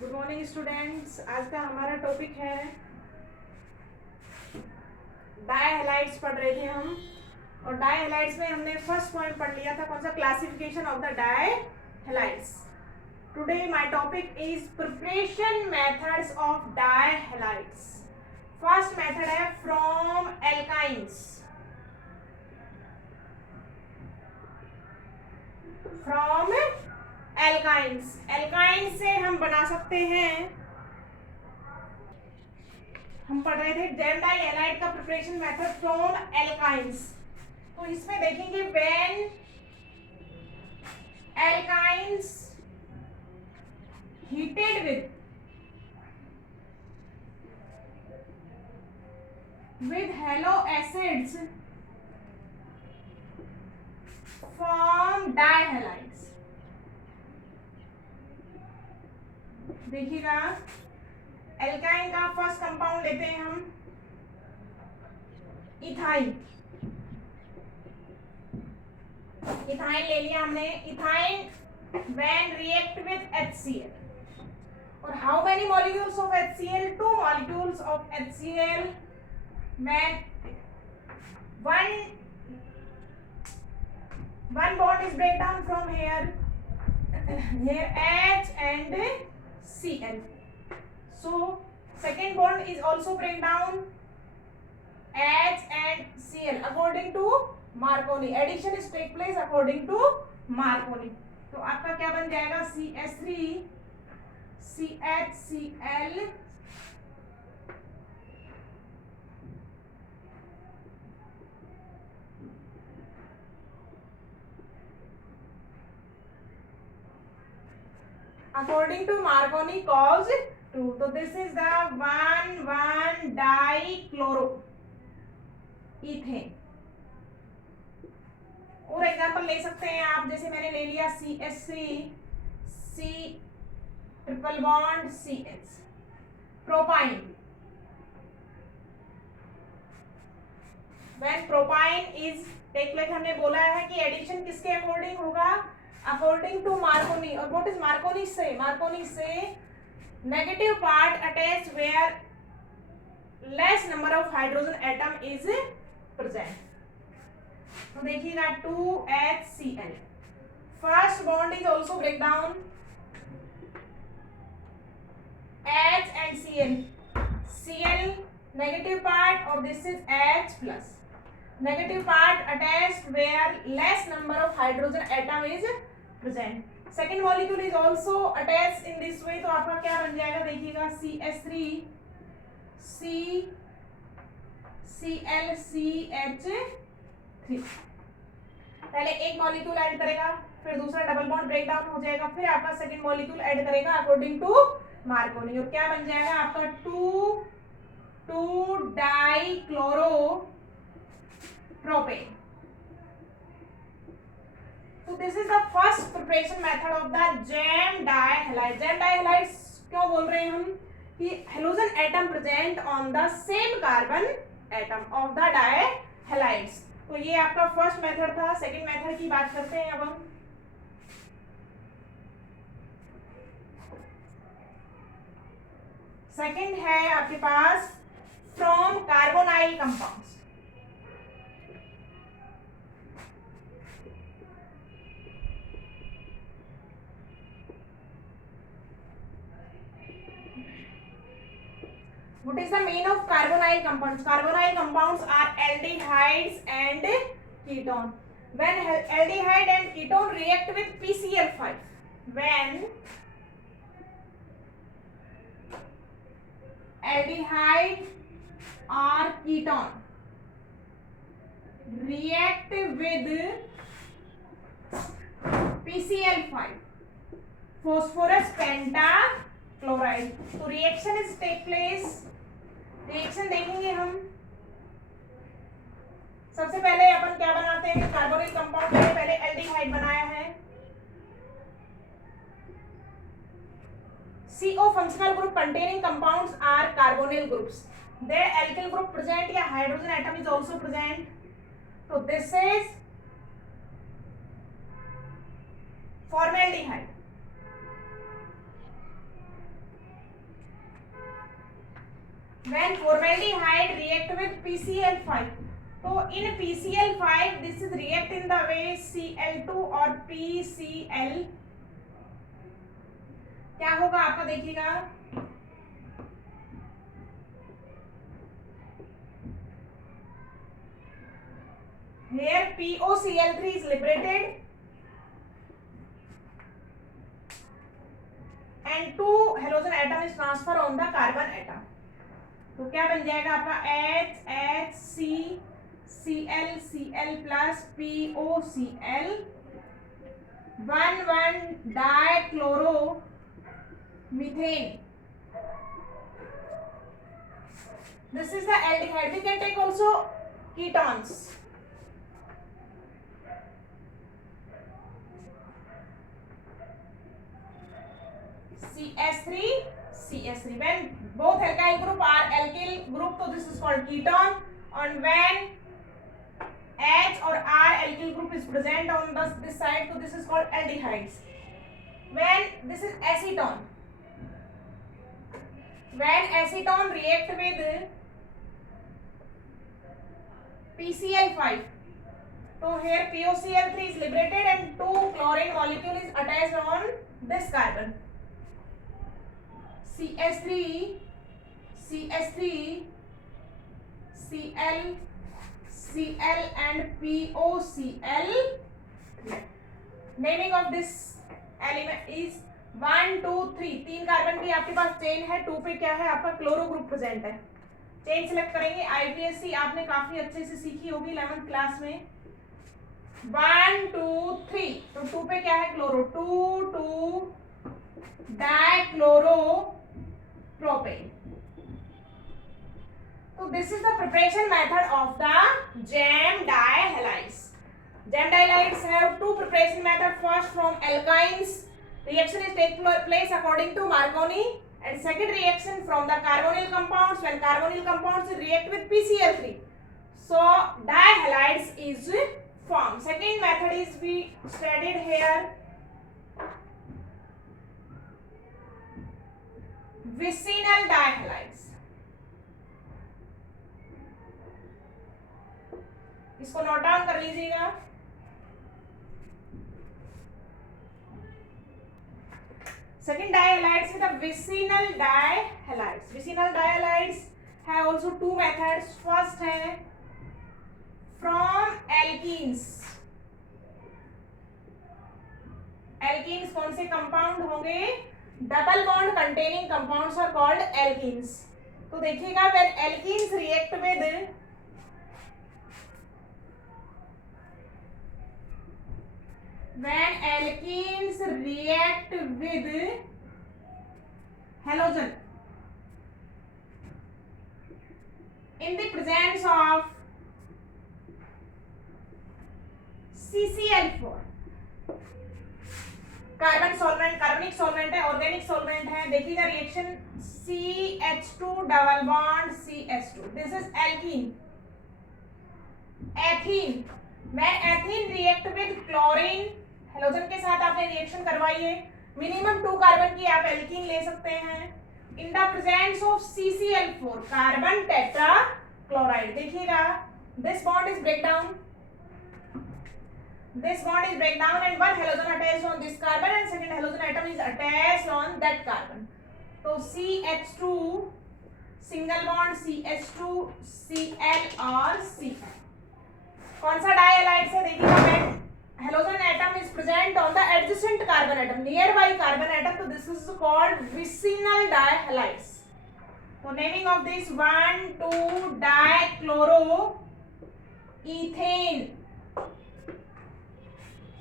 Good morning students. आज का हमारा टॉपिक है डाई हैलाइड्स पढ़ रहे थे हम, और डाई हैलाइड्स में हमने फर्स्ट पॉइंट पढ़ लिया था, कौन सा, classification of the dihalides. Today my topic is preparation methods of dihalides. First method है from alkynes. From alkynes, alkynes से हम बना सकते हैं, हम पढ़ रहे थे जेम डाई हैलाइड का प्रिपरेशन मेथड फ्रॉम एल्काइंस। तो इसमें देखेंगे when alkynes heated with halo acids form dihalides। देखिएगा, एल्काइन का फर्स्ट कंपाउंड लेते हैं हम, इथाइन। इथाइन ले लिया हमने। Ethyne when react with HCl, और how many molecules of HCl? 2 molecules of HCl। when one bond is break down from here H and Cl, so second bond is also break down H and Cl according to Marconi। addition is take place according to Marconi। तो आपका क्या बन जाएगा? CH3 CHCl according to Marconi cause 2। तो this is the 1,1 dichloro ethane। और example ले सकते हैं आप, जैसे मैंने ले लिया CH3 C triple bond CH। Propyne, when propine is take place, हमने बोला है कि एडिशन किसके अकॉर्डिंग होगा? According to Markovnikov. और व्हाट इज मार्कोनी से? मार्कोनी से negative part attach where less number of hydrogen atom is present. तो देखिएगा 2HCl, first bond is also break down H and Cl। Cl negative part और this is H plus. negative part attached where less number of hydrogen atom is present। second molecule is also attached in this way। तो आपका क्या बन जाएगा? देखिएगा CH3 C Cl CH3। पहले एक molecule add करेगा, फिर दूसरा डबल बॉन्ड ब्रेक डाउन हो जाएगा, फिर आपका सेकंड मॉलिक्यूल ऐड करेगा अकॉर्डिंग टू मार्कोनी। और क्या बन जाएगा आपका? 2 dichloro propane। So this is the first preparation method of the jam dihalide। jam dihalide क्यों बोल रहे हैं हम? कि halogen atom present on the same carbon atom of the dihalides. तो ये आपका फर्स्ट मेथड था। सेकंड मेथड की बात करते हैं अब हम। सेकंड है आपके पास from carbonyl compounds. What is the mean of carbonyl compounds? Carbonyl compounds are aldehydes and ketone। When aldehyde and ketone react with PCl5, when aldehyde or ketone react with PCl5, phosphorus pentachloride, तो reaction is take place. Reaction देखेंगे हम। सबसे पहले अपन क्या बनाते हैं? Carbonyl compound में पहले एल्डिहाइड बनाया है। CO functional group containing compounds are carbonyl groups। Their alkyl group present या hydrogen atom is also present। तो this is formaldehyde। formaldehyde. When formaldehyde react with PCl5, तो in PCl5 this is react in the way Cl2 और PCl, क्या होगा आपका देखिएगा, here POCl3 is liberated and 2 halogen atom is transfer on the carbon atom. तो क्या बन जाएगा आपका HHCCl plus POCl 1,1 dichloromethane. This is the aldehyde. We can take also ketones. CH3. When both alkyl group are alkyl group, so this is called ketone. And when H or R alkyl group is present on this side, so this is called aldehydes. When this is acetone, when acetone react with PCl5, so here POCl3 is liberated and 2 chlorine molecule is attached on this carbon. CH3, Cl and POCl. Naming of this element is 1, 2, 3. 3 carbon की आपके पास chain है, 2 पे क्या है आपका chloro group present है. Chain select करेंगे. IPSC आपने काफी अच्छे से सीखी होगी 11th क्लास में. 1, 2, 3. तो 2 पे क्या है chloro, 2 dichloro-propane. So this is the preparation method of the jam dihalides. Jam dihalides have 2 preparation methods. First, from alkynes reaction is take place according to Marconi, and second reaction from the carbonyl compounds, when carbonyl compounds react with PCl3, so dihalides is formed. Second method is we studied here, vicinal dihalides. इसको note down कर लीजिएगा. Second dihalides is the vicinal dihalides. Vicinal dihalides have also 2 methods. First है from alkenes. Alkenes कौन से compound होंगे? Double bond containing compounds are called alkenes. तो देखिएगा when alkenes react with halogen in the presence of CCl4, carbon solvent, कार्बनिक solvent है, organic solvent है. देखिएगा reaction CH2 double bond CH2, this is alkene. Ethene, when ethene react with chlorine, halogen के साथ आपने reaction करवाई है, minimum 2 carbon की आप एल्कीन ले सकते हैं. In the presence of CCl4, carbon tetrachloride. देखिएगा this bond is break down, this bond is break down and one halogen attached on this carbon and second halogen atom is attached on that carbon. So CH2 single bond CH2 Cl और C. कौन सा डाइहालाइड से देखिएगा, when halogen atom is present on the adjacent carbon atom, nearby carbon atom, so this is called vicinal dihalides. So naming of this 1, 2 dichloroethane.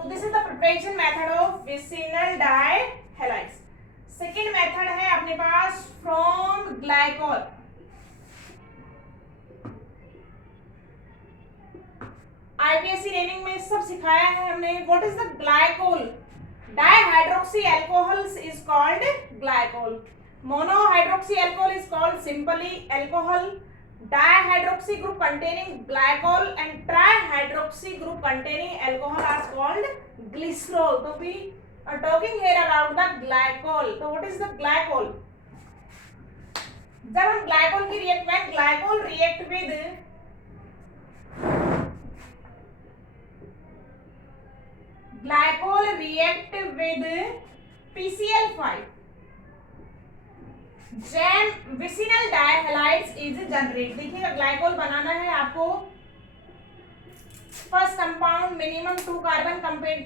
So this is the preparation method of vicinal dihalides. Second method है अपने पास from glycol. IPSC training में सब सिखाया है हमने. What is the glycol? Dihydroxy alcohol is called glycol. Monohydroxy alcohol is called simply alcohol. Dihydroxy group containing glycol and trihydroxy group containing alcohol are called glycerol. तो भी talking here about the glycol. तो what is the glycol? जब हम glycol की react when glycol react with PCl5, then vicinal dihalides is generate। देखिएगा glycol बनाना है आपको, first compound minimum 2 carbon compare,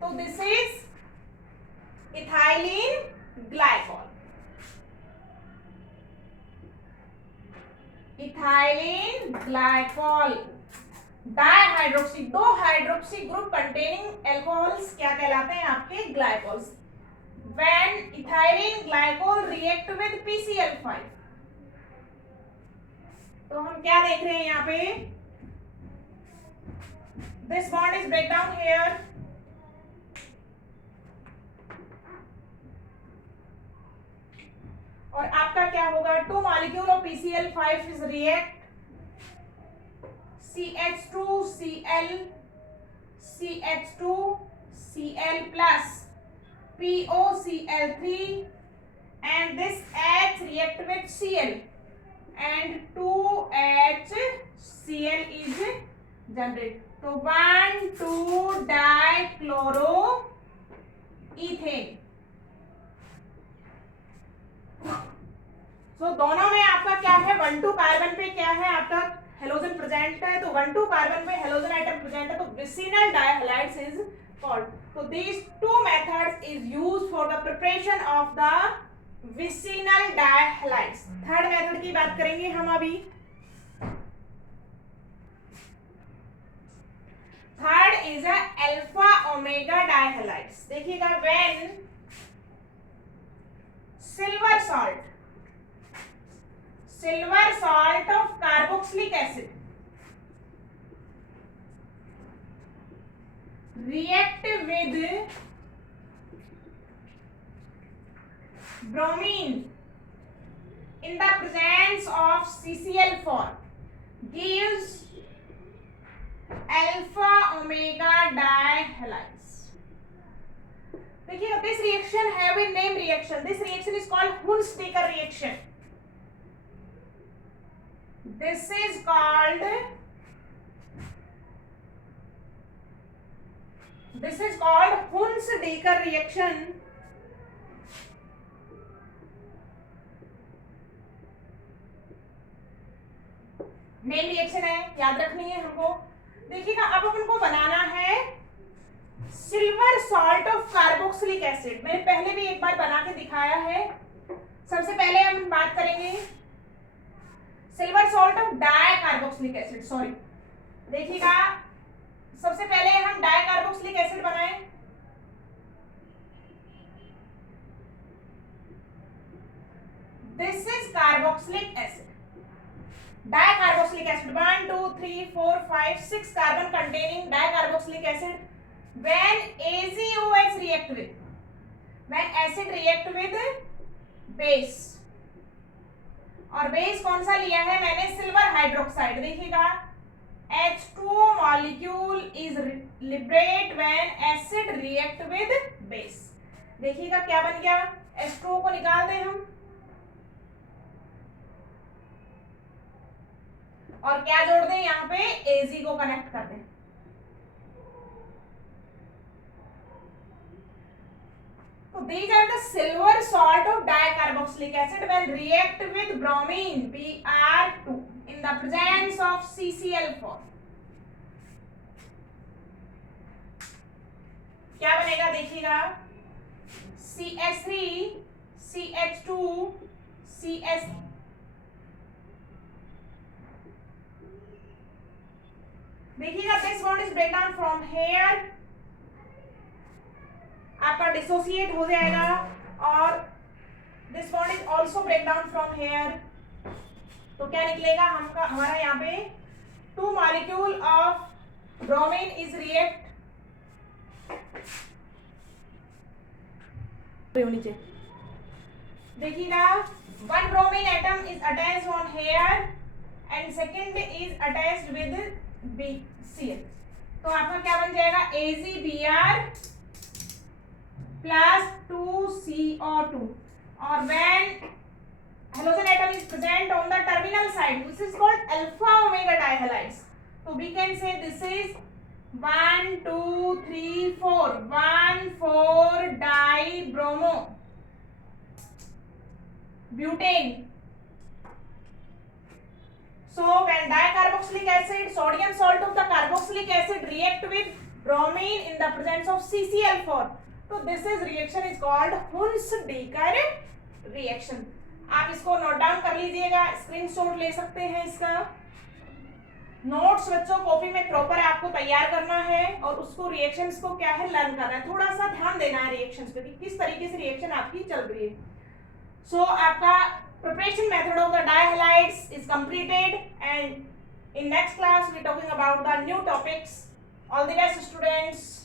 तो this is ethylene glycol. Ethylene glycol dihydroxy, 2 hydroxy group containing alcohols क्या कहलाते हैं? आपके glycols. When ethylene glycol react with PCl5, तो हम क्या देख रहे हैं यहाँ पे? This bond is break down here, और आपका क्या होगा? 2 molecule of PCl5 is react CH2Cl CH2Cl plus POCl3 and this H react with Cl and 2HCl is generated. तो 1,2-dichloroethane। तो दोनों में आपका क्या है? 1,2 कार्बन पे क्या है? आपका हेलोजन प्रेजेंट है, तो 1,2 कार्बन पे हेलोजन आइटम प्रेजेंट है, तो vicinal dihalides is called. So these two methods is used for the preparation of the vicinal dihalides। Third method की बात करेंगे हम अभी। Third is alpha omega dihalides. देखिएगा, when silver salt of carboxylic acid react with bromine in the presence of CCl4 gives alpha omega dihalides। देखिए, this reaction have a name reaction. This reaction is called Hunsaker reaction. This is called Hunsaker reaction। Name reaction है, याद रखनी है हमको। देखिएगा, अब अपन को बनाना है silver salt of carboxylic acid. मैंने पहले भी एक बार बना के दिखाया है। सबसे पहले हम बात करेंगे silver salt of di carboxylic acid. Sorry, देखिएगा, सबसे पहले हम डाई कार्बोक्सिलिक एसिड बनाएं। This is carboxylic acid, di carboxylic acid. 1 2 3 4 5 6 carbon containing di carboxylic acid. When AgOH react with, when acid react with base, और base कौन सा लिया है मैंने? Silver hydroxide. देखिएगा, H2O molecule is liberate when acid react with base। देखिएगा क्या बन गया? H2O को निकाल दें हम, और क्या जोड़ दें यहाँ पे? Ag को कनेक्ट कर दें। So these are the silver salt of dicarboxylic acid when react with bromine Br2 in the presence of CCl4। क्या बनेगा? देखिएगा, CH3 CH2 CH, देखिएगा, this bond is break down from here, आपका dissociate हो जाएगा, और this bond is also break down from here. तो क्या निकलेगा हमारा यहाँ पे? 2 molecule of bromine is react, नीचे देखिएगा, 1 bromine atom is attached on here and second is attached with BCl। तो आपका क्या बन जाएगा? AgBr plus 2CO2. Or when halogen atom is present on the terminal side, this is called alpha omega dihalides. So we can say this is 1 2 3 4 1 4 dibromo butane. So when dicarboxylic acid, sodium salt of the carboxylic acid react with bromine in the presence of CCl4, तो this is reaction is called Hunsdiecker reaction. आप इसको note down कर लीजिएगा, screenshot ले सकते हैं इसका. Notes बच्चों कॉपी में प्रॉपर आपको तैयार करना है और उसको रिएक्शंस को क्या है लर्न करना है, थोड़ा सा ध्यान देना है रिएक्शंस पे कि किस तरीके से रिएक्शन आपकी चल रही है. सो आपका preparation method of the dihalides is completed, and in next class we are talking about the new topics. All the best students.